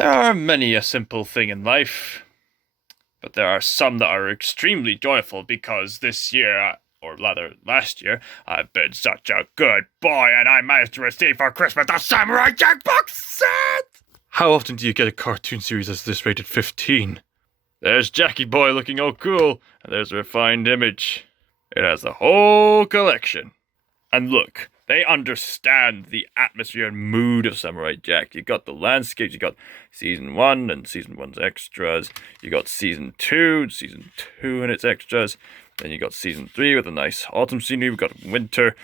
There are many a simple thing in life, but there are some that are extremely joyful because this year, or rather last year, I've been such a good boy and I managed to receive for Christmas the Samurai Jack box set! How often do you get a cartoon series that's this rated 15? There's Jackie Boy looking all cool, and there's a refined image. It has the whole collection. And look, they understand the atmosphere and mood of Samurai Jack. You got the landscapes, you got season 1 and season 1's extras. You got season 2 and its extras. Then you got season 3 with a nice autumn scenery. We've got winter,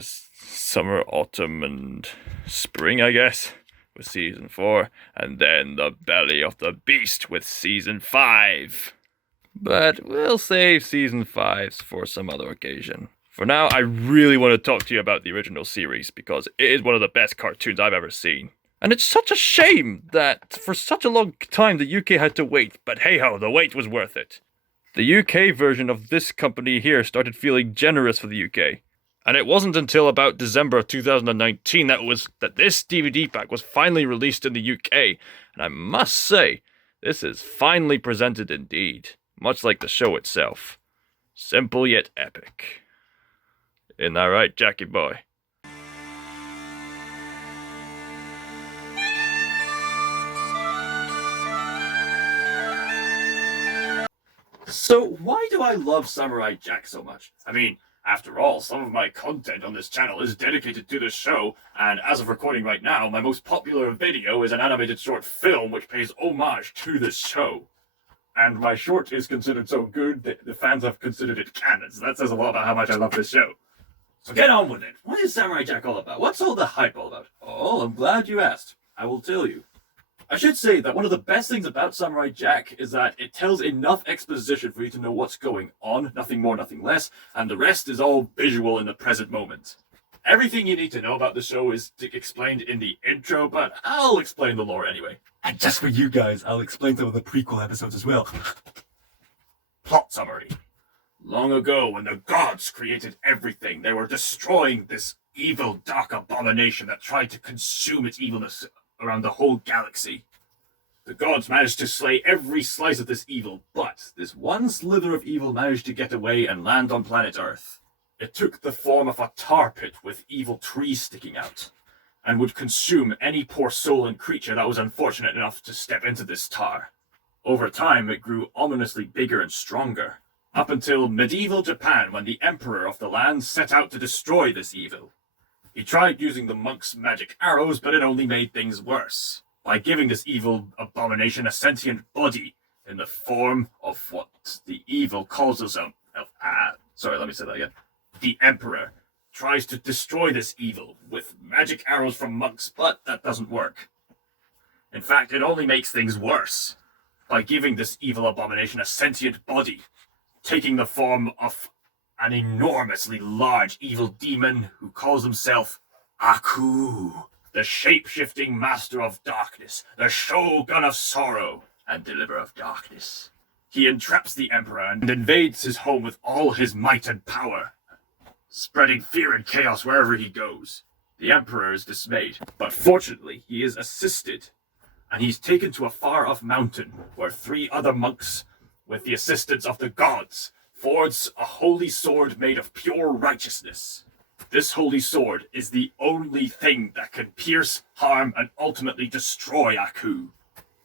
summer, autumn, and spring, I guess, with season 4. And then the belly of the beast with season 5. But we'll save season 5 for some other occasion. For now, I really want to talk to you about the original series, because it is one of the best cartoons I've ever seen. And it's such a shame that for such a long time the UK had to wait, but hey-ho, the wait was worth it. The UK version of this company here started feeling generous for the UK. And it wasn't until about December of 2019 that this DVD pack was finally released in the UK. And I must say, this is finely presented indeed, much like the show itself. Simple yet epic. Isn't that right, Jackie Boy? So, why do I love Samurai Jack so much? I mean, after all, some of my content on this channel is dedicated to this show, and as of recording right now, my most popular video is an animated short film which pays homage to this show. And my short is considered so good that the fans have considered it canon, so that says a lot about how much I love this show. So get on with it. What is Samurai Jack all about? What's all the hype all about? Oh, I'm glad you asked. I will tell you. I should say that one of the best things about Samurai Jack is that it tells enough exposition for you to know what's going on, nothing more, nothing less, and the rest is all visual in the present moment. Everything you need to know about the show is explained in the intro, but I'll explain the lore anyway. And just for you guys, I'll explain some of the prequel episodes as well. Plot summary. Long ago, when the gods created everything, they were destroying this evil, dark abomination that tried to consume its evilness around the whole galaxy. The gods managed to slay every slice of this evil, but this one slither of evil managed to get away and land on planet Earth. It took the form of a tar pit with evil trees sticking out, and would consume any poor soul and creature that was unfortunate enough to step into this tar. Over time, it grew ominously bigger and stronger, up until medieval Japan, when the emperor of the land set out to destroy this evil. He tried using the monks' magic arrows, but it only made things worse, by giving this evil abomination a sentient body in the form of what the evil calls himself. The emperor tries to destroy this evil with magic arrows from monks, but that doesn't work. In fact, it only makes things worse, by giving this evil abomination a sentient body, taking the form of an enormously large evil demon who calls himself Aku, the shape-shifting master of darkness, the shogun of sorrow, and deliverer of darkness. He entraps the emperor and invades his home with all his might and power, spreading fear and chaos wherever he goes. The emperor is dismayed, but fortunately he is assisted, and he's taken to a far-off mountain where 3 other monks, with the assistance of the gods, forged a holy sword made of pure righteousness. This holy sword is the only thing that can pierce, harm, and ultimately destroy Aku.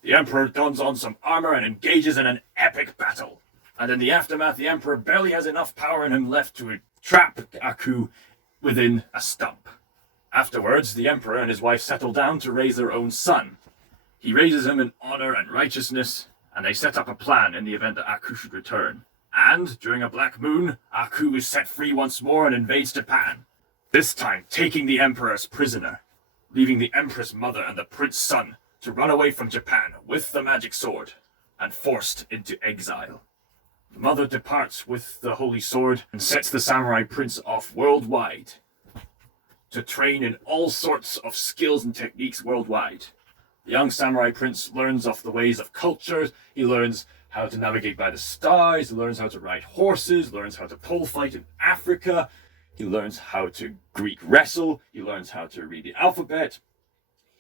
The emperor dons on some armor and engages in an epic battle. And in the aftermath, the emperor barely has enough power in him left to trap Aku within a stump. Afterwards, the emperor and his wife settle down to raise their own son. He raises him in honor and righteousness, and they set up a plan in the event that Aku should return. And, during a black moon, Aku is set free once more and invades Japan, this time taking the emperor as prisoner, leaving the empress mother and the prince son to run away from Japan with the magic sword, and forced into exile. The mother departs with the holy sword and sets the samurai prince off worldwide to train in all sorts of skills and techniques worldwide. The young samurai prince learns of the ways of culture. He learns how to navigate by the stars. He learns how to ride horses. Learns how to pole fight in Africa. He learns how to Greek wrestle. He learns how to read the alphabet.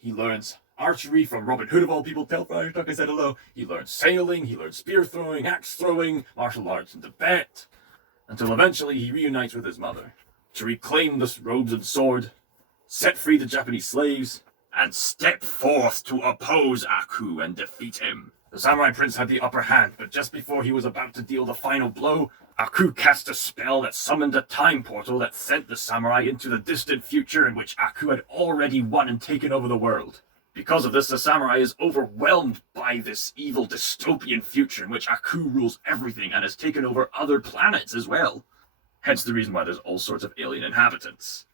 He learns archery from Robin Hood of all people. Tell Friar Tuck I said hello. He learned sailing, he learned spear throwing, axe throwing, martial arts and Tibet, until eventually he reunites with his mother to reclaim the robes and sword, set free the Japanese slaves, and step forth to oppose Aku and defeat him. The samurai prince had the upper hand, but just before he was about to deal the final blow, Aku cast a spell that summoned a time portal that sent the samurai into the distant future in which Aku had already won and taken over the world. Because of this, the samurai is overwhelmed by this evil dystopian future in which Aku rules everything and has taken over other planets as well. Hence the reason why there's all sorts of alien inhabitants.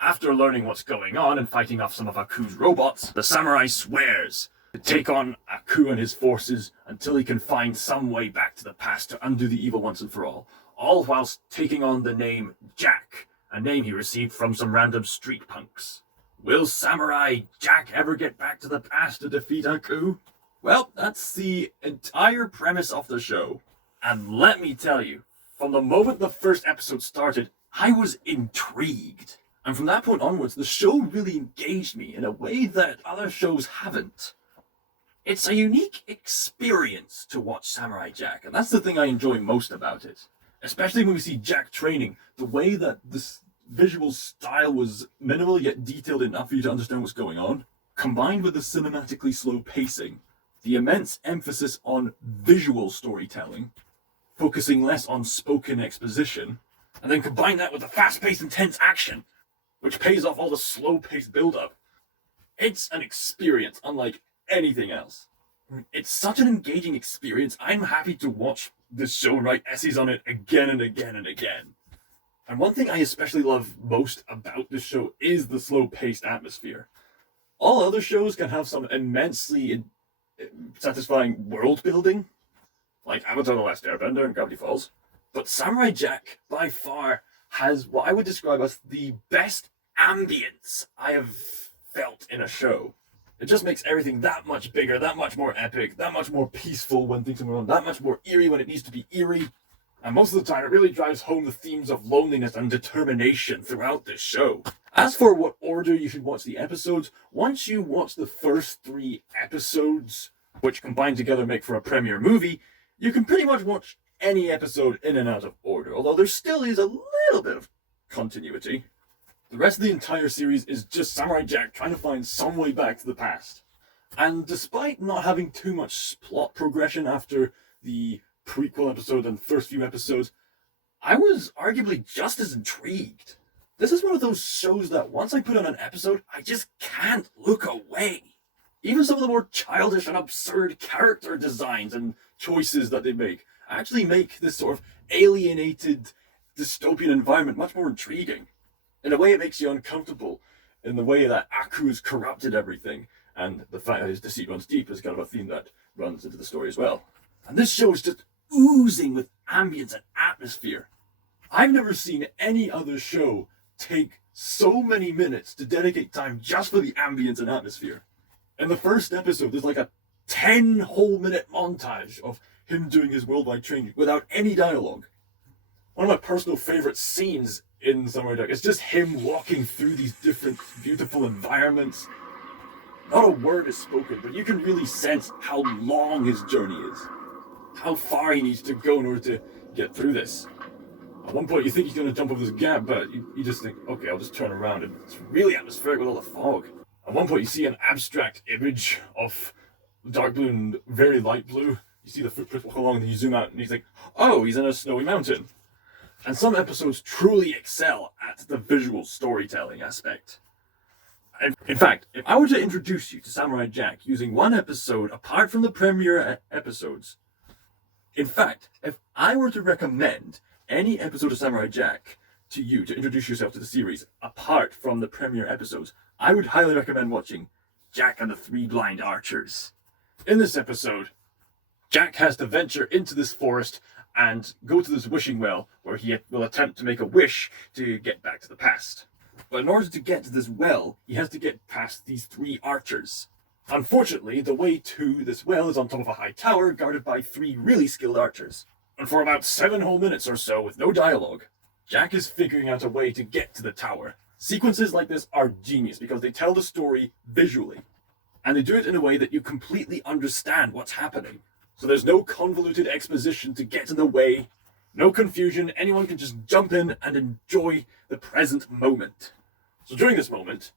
After learning what's going on and fighting off some of Aku's robots, the samurai swears to take on Aku and his forces until he can find some way back to the past to undo the evil once and for all whilst taking on the name Jack, a name he received from some random street punks. Will Samurai Jack ever get back to the past to defeat Aku? Well, that's the entire premise of the show. And let me tell you, from the moment the first episode started, I was intrigued. And from that point onwards, the show really engaged me in a way that other shows haven't. It's a unique experience to watch Samurai Jack, and that's the thing I enjoy most about it. Especially when we see Jack training, the way that this visual style was minimal yet detailed enough for you to understand what's going on, combined with the cinematically slow pacing, the immense emphasis on visual storytelling, focusing less on spoken exposition, and then combine that with the fast-paced, intense action, which pays off all the slow-paced build-up. It's an experience unlike anything else. It's such an engaging experience, I'm happy to watch this show and write essays on it again and again and again. And one thing I especially love most about this show is the slow-paced atmosphere. All other shows can have some immensely satisfying world building, like Avatar: The Last Airbender and Gravity Falls, but Samurai Jack, by far, has what I would describe as the best ambience I have felt in a show. It just makes everything that much bigger, that much more epic, that much more peaceful when things are going on, that much more eerie when it needs to be eerie. And most of the time, it really drives home the themes of loneliness and determination throughout this show. As for what order you should watch the episodes, once you watch the first 3 episodes, which combined together make for a premiere movie, you can pretty much watch any episode in and out of order, although there still is a little bit of continuity. The rest of the entire series is just Samurai Jack trying to find some way back to the past. And despite not having too much plot progression after the prequel episode and first few episodes, I was arguably just as intrigued. This is one of those shows that once I put on an episode, I just can't look away. Even some of the more childish and absurd character designs and choices that they make actually make this sort of alienated dystopian environment much more intriguing. In a way, it makes you uncomfortable in the way that Aku has corrupted everything, and the fact that his deceit runs deep is kind of a theme that runs into the story as well. And this show is just oozing with ambience and atmosphere. I've never seen any other show take so many minutes to dedicate time just for the ambience and atmosphere. In the first episode, there's like a 10 whole minute montage of him doing his worldwide training without any dialogue. One of my personal favorite scenes in Samurai Jack is just him walking through these different beautiful environments. Not a word is spoken, but you can really sense how long his journey is. How far he needs to go in order to get through this. At one point you think he's going to jump over this gap, but you just think, okay, I'll just turn around, and it's really atmospheric with all the fog. At one point you see an abstract image of dark blue and very light blue. You see the footprints walk along, and then you zoom out, and you think, oh, he's in a snowy mountain. And some episodes truly excel at the visual storytelling aspect. In fact, if I were to introduce you to Samurai Jack using one episode apart from the premiere episodes, in fact, if I were to recommend any episode of Samurai Jack to you to introduce yourself to the series apart from the premiere episodes, I would highly recommend watching Jack and the 3 Blind Archers. In this episode, Jack has to venture into this forest and go to this wishing well where he will attempt to make a wish to get back to the past. But in order to get to this well, he has to get past these 3 archers. Unfortunately, the way to this well is on top of a high tower guarded by 3 really skilled archers. And for about 7 whole minutes or so with no dialogue, Jack is figuring out a way to get to the tower. Sequences like this are genius because they tell the story visually. And they do it in a way that you completely understand what's happening. So there's no convoluted exposition to get in the way, no confusion. Anyone can just jump in and enjoy the present moment. So during this moment,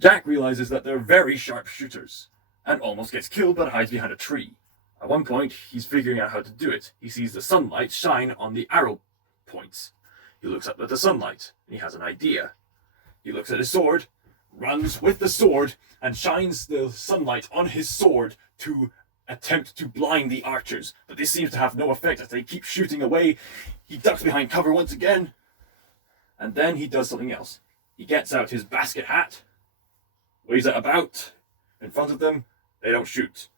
Jack realizes that they're very sharp shooters and almost gets killed but hides behind a tree. At one point, he's figuring out how to do it. He sees the sunlight shine on the arrow points. He looks up at the sunlight and he has an idea. He looks at his sword, runs with the sword, and shines the sunlight on his sword to attempt to blind the archers. But this seems to have no effect as they keep shooting away. He ducks behind cover once again, and then he does something else. He gets out his basket hat, waves it about in front of them. They don't shoot.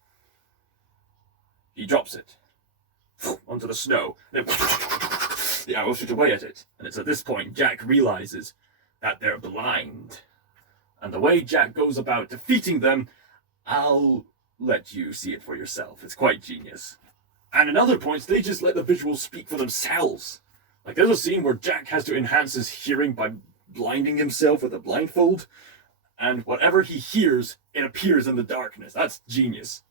He drops it onto the snow. Then the arrows shoot away at it. And it's at this point Jack realizes that they're blind. And the way Jack goes about defeating them, I'll let you see it for yourself. It's quite genius. And at other points, they just let the visuals speak for themselves. Like there's a scene where Jack has to enhance his hearing by blinding himself with a blindfold. And whatever he hears, it appears in the darkness. That's genius.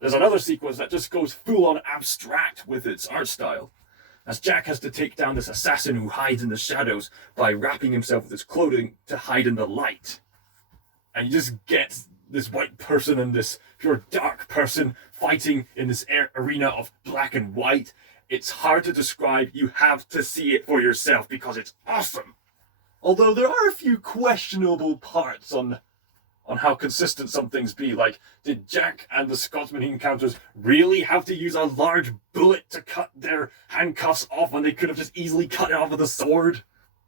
There's another sequence that just goes full-on abstract with its art style, as Jack has to take down this assassin who hides in the shadows by wrapping himself with his clothing to hide in the light. And you just get this white person and this pure dark person fighting in this arena of black and white. It's hard to describe. You have to see it for yourself because it's awesome. Although there are a few questionable parts on how consistent some things be. Like, did Jack and the Scotsman he encounters really have to use a large bullet to cut their handcuffs off when they could have just easily cut it off with a sword?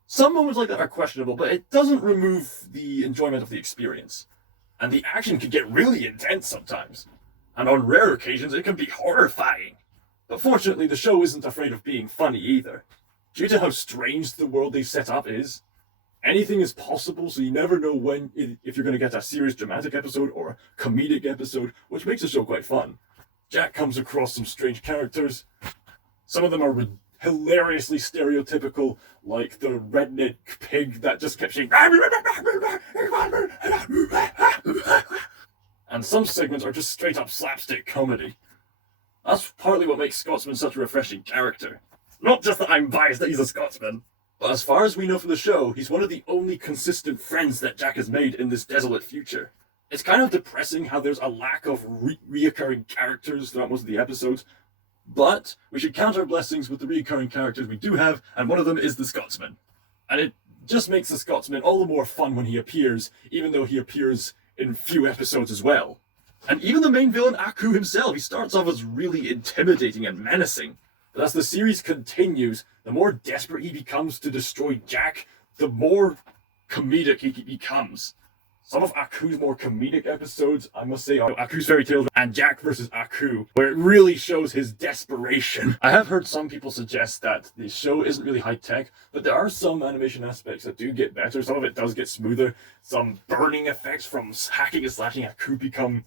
Some moments like that are questionable, but it doesn't remove the enjoyment of the experience. And the action can get really intense sometimes. And on rare occasions, it can be horrifying. But fortunately, the show isn't afraid of being funny either. Due to how strange the world they set up is, anything is possible, so you never know if you're going to get a serious dramatic episode or a comedic episode, which makes the show quite fun. Jack comes across some strange characters. Some of them are hilariously stereotypical, like the redneck pig that just kept saying, and some segments are just straight up slapstick comedy. That's partly what makes Scotsman such a refreshing character. Not just that I'm biased that he's a Scotsman, but as far as we know from the show, he's one of the only consistent friends that Jack has made in this desolate future. It's kind of depressing how there's a lack of reoccurring characters throughout most of the episodes, but we should count our blessings with the reoccurring characters we do have, and one of them is the Scotsman. And it just makes the Scotsman all the more fun when he appears, even though he appears in few episodes as well. And even the main villain, Aku himself, he starts off as really intimidating and menacing. But as the series continues, the more desperate he becomes to destroy Jack, the more comedic he becomes. Some of Aku's more comedic episodes, I must say, are Aku's Fairy Tale and Jack vs. Aku, where it really shows his desperation. I have heard some people suggest that the show isn't really high-tech, but there are some animation aspects that do get better. Some of it does get smoother. Some burning effects from hacking and slashing Aku become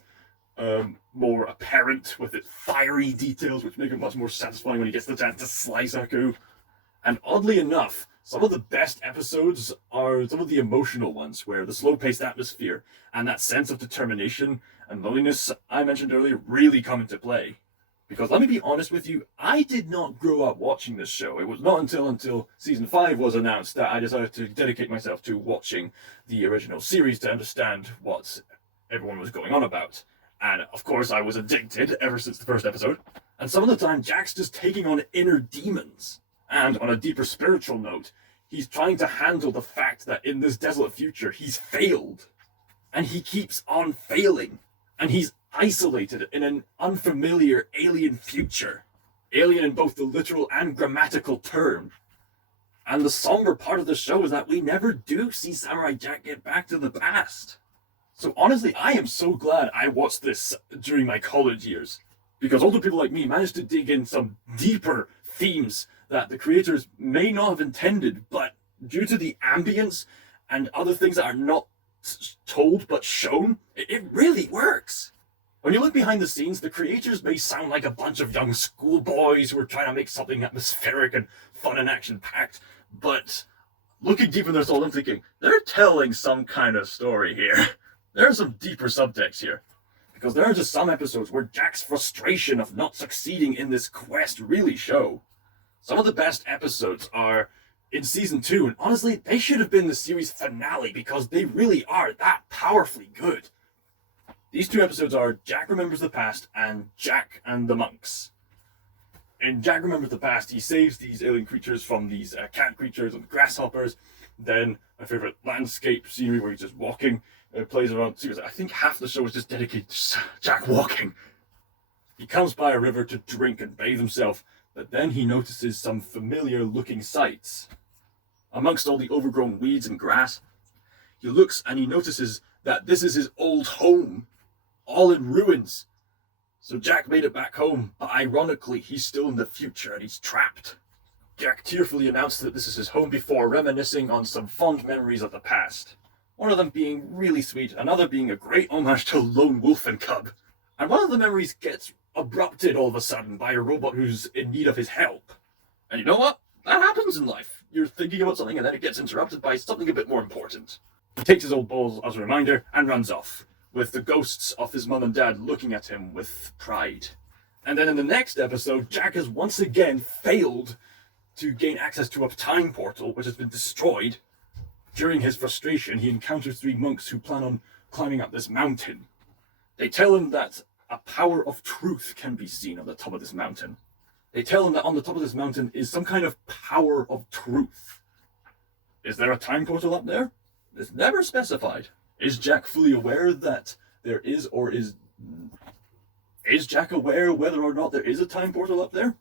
more apparent with its fiery details, which make it much more satisfying when he gets the chance to slice Aku. And oddly enough, some of the best episodes are some of the emotional ones, where the slow-paced atmosphere and that sense of determination and loneliness I mentioned earlier really come into play. Because let me be honest with you, I did not grow up watching this show. It was not until season 5 was announced that I decided to dedicate myself to watching the original series to understand what everyone was going on about. And of course I was addicted ever since the first episode. And some of the time Jack's just taking on inner demons. And on a deeper spiritual note, he's trying to handle the fact that in this desolate future, he's failed. And he keeps on failing. And he's isolated in an unfamiliar alien future. Alien in both the literal and grammatical term. And the somber part of the show is that we never do see Samurai Jack get back to the past. So honestly, I am so glad I watched this during my college years. Because older people like me managed to dig in some deeper themes that the creators may not have intended, but due to the ambience and other things that are not told but shown, it really works. When you look behind the scenes, the creators may sound like a bunch of young schoolboys who are trying to make something atmospheric and fun and action-packed, but looking deep in their soul, I'm thinking, they're telling some kind of story here. There are some deeper subtext here, because there are just some episodes where Jack's frustration of not succeeding in this quest really show. Some of the best episodes are in season 2, and honestly, they should have been the series finale because they really are that powerfully good. These 2 episodes are Jack Remembers the Past and Jack and the Monks. In Jack Remembers the Past, he saves these alien creatures from these cat creatures and grasshoppers. Then my favorite landscape scenery where he's just walking, plays around. Seriously, I think half the show is just dedicated to Jack walking. He comes by a river to drink and bathe himself, but then he notices some familiar looking sights. Amongst all the overgrown weeds and grass, he looks and he notices that this is his old home, all in ruins. So Jack made it back home, but ironically, he's still in the future and he's trapped. Jack tearfully announced that this is his home before reminiscing on some fond memories of the past. One of them being really sweet, another being a great homage to Lone Wolf and Cub. And one of the memories gets abrupted all of a sudden by a robot who's in need of his help. And you know what? That happens in life. You're thinking about something and then it gets interrupted by something a bit more important. He takes his old balls as a reminder and runs off, with the ghosts of his mum and dad looking at him with pride. And then in the next episode, Jack has once again failed to gain access to a time portal which has been destroyed. During his frustration, he encounters 3 monks who plan on climbing up this mountain. They tell him that a power of truth can be seen on the top of this mountain. They tell him that on the top of this mountain is some kind of power of truth. Is there a time portal up there? It's never specified. Is Jack fully aware that there is, or is Jack aware whether or not there is a time portal up there?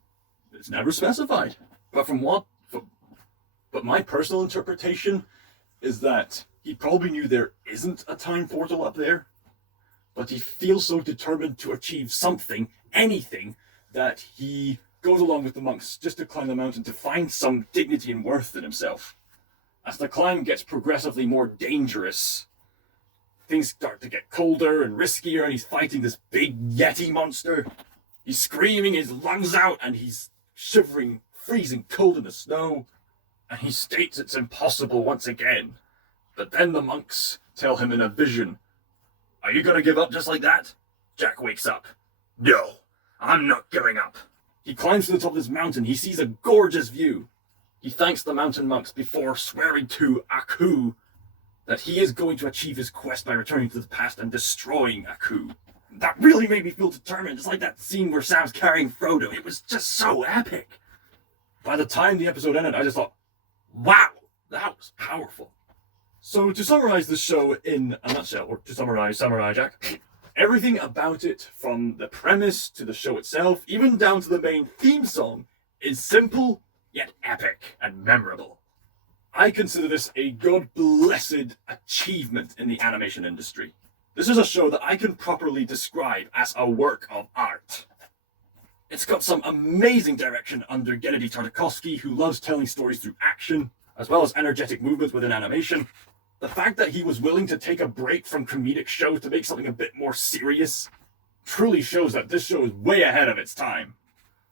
It's never specified. But my personal interpretation is that he probably knew there isn't a time portal up there, but he feels so determined to achieve something, anything, that he goes along with the monks just to climb the mountain to find some dignity and worth in himself. As the climb gets progressively more dangerous, things start to get colder and riskier, and he's fighting this big Yeti monster. He's screaming his lungs out, and he's shivering, freezing cold in the snow, and he states it's impossible once again. But then the monks tell him in a vision, "Are you gonna give up just like that?" Jack wakes up. "No, I'm not giving up." He climbs to the top of this mountain. He sees a gorgeous view. He thanks the mountain monks before swearing to Aku that he is going to achieve his quest by returning to the past and destroying Aku. That really made me feel determined. It's like that scene where Sam's carrying Frodo. It was just so epic. By the time the episode ended, I just thought, wow, that was powerful. So to summarize the show in a nutshell, or to summarize Samurai Jack, everything about it, from the premise to the show itself, even down to the main theme song, is simple yet epic and memorable. I consider this a God-blessed achievement in the animation industry. This is a show that I can properly describe as a work of art. It's got some amazing direction under Gennady Tartakovsky, who loves telling stories through action, as well as energetic movements within animation. The fact that he was willing to take a break from comedic shows to make something a bit more serious truly shows that this show is way ahead of its time.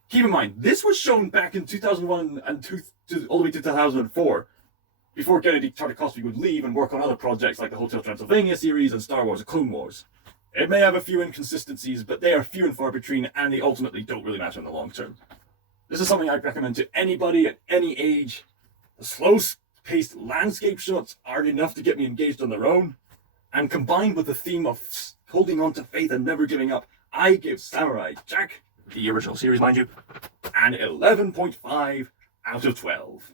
Keep in mind, this was shown back in 2001 and all the way to 2004, before Gennady Tartakovsky would leave and work on other projects like the Hotel Transylvania series and Star Wars: The Clone Wars. It may have a few inconsistencies, but they are few and far between, and they ultimately don't really matter in the long term. This is something I'd recommend to anybody at any age. The slow-paced landscape shots are enough to get me engaged on their own, and combined with the theme of holding on to faith and never giving up, I give Samurai Jack, the original series mind you, an 11.5 out of 12.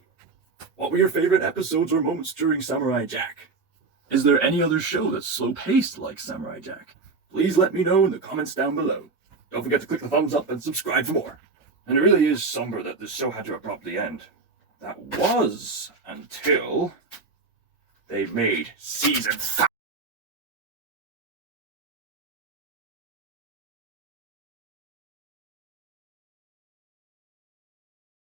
What were your favorite episodes or moments during Samurai Jack? Is there any other show that's slow-paced like Samurai Jack? Please let me know in the comments down below. Don't forget to click the thumbs up and subscribe for more. And it really is somber that this show had to abruptly end. That was until they made Season